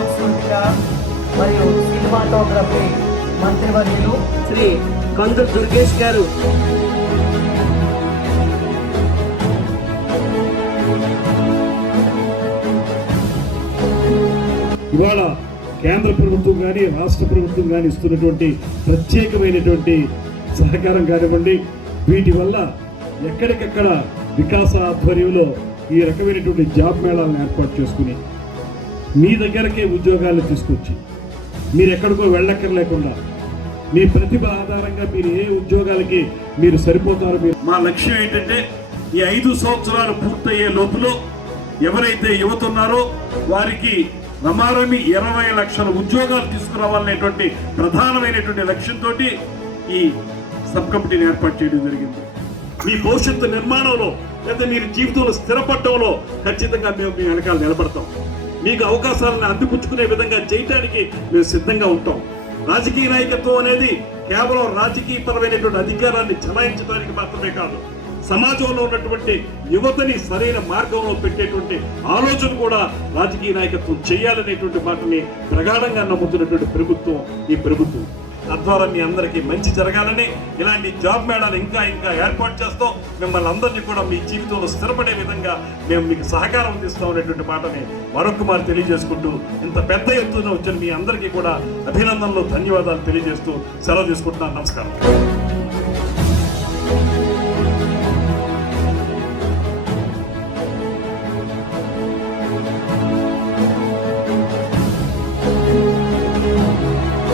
సాంస్కృతిక మరియు సినిమాటోగ్రఫీ మంత్రివర్యులు శ్రీ కందు దుర్గేష్ గారు. ఇవాళ కేంద్ర ప్రభుత్వం కానీ రాష్ట్ర ప్రభుత్వం కానీ ఇస్తున్నటువంటి ప్రత్యేకమైనటువంటి సహకారం కానివ్వండి వీటి వల్ల ఎక్కడికక్కడ వికాస ఆధ్వర్యంలో ఈ రకమైనటువంటి జాబ్ మేళాలను ఏర్పాటు చేసుకుని మీ దగ్గరకే ఉద్యోగాలు తీసుకొచ్చి మీరు ఎక్కడికో వెళ్ళక్కర్లేకుండా మీ ప్రతిభ ఆధారంగా మీరు ఏ ఉద్యోగాలకి మీరు సరిపోతారో మీరు మా లక్ష్యం ఏంటంటే ఈ ఐదు సంవత్సరాలు పూర్తయ్యే లోపల ఎవరైతే యువత ఉన్నారో వారికి రమారమి ఇరవై లక్షల ఉద్యోగాలు తీసుకురావాలనేటువంటి ప్రధానమైనటువంటి లక్ష్యంతో ఈ సబ్ కమిటీని ఏర్పాటు చేయడం జరిగింది. మీ భవిష్యత్తు నిర్మాణంలో లేదా మీరు జీవితంలో స్థిరపడటంలో ఖచ్చితంగా మేము మీ వెనకాల నిలబడతాం. మీకు అవకాశాలను అందిపుచ్చుకునే విధంగా చేయటానికి మేము సిద్ధంగా ఉంటాం. రాజకీయ నాయకత్వం అనేది కేవలం రాజకీయ పరమైనటువంటి అధికారాన్ని చలాయించడానికి మాత్రమే కాదు సమాజంలో ఉన్నటువంటి యువతని సరైన మార్గంలో పెట్టేటువంటి ఆలోచన కూడా రాజకీయ నాయకత్వం చేయాలనేటువంటి మాటని ప్రగాఢంగా నమ్ముతున్నటువంటి ప్రభుత్వం ఈ ప్రభుత్వం. తద్వారా మీ అందరికీ మంచి జరగాలని ఇలాంటి జాబ్ మేళాలు ఇంకా ఇంకా ఏర్పాటు చేస్తాం మిమ్మల్ని అందరినీ కూడా మీ జీవితంలో స్థిరపడే విధంగా మేము మీకు సహకారం అందిస్తాం అనేటువంటి మాటని మరొక మారు తెలియజేసుకుంటూ ఇంత పెద్ద ఎత్తున వచ్చిన మీ అందరికీ కూడా అభినందనలు ధన్యవాదాలు తెలియజేస్తూ సెలవు తీసుకుంటున్నాను. నమస్కారం.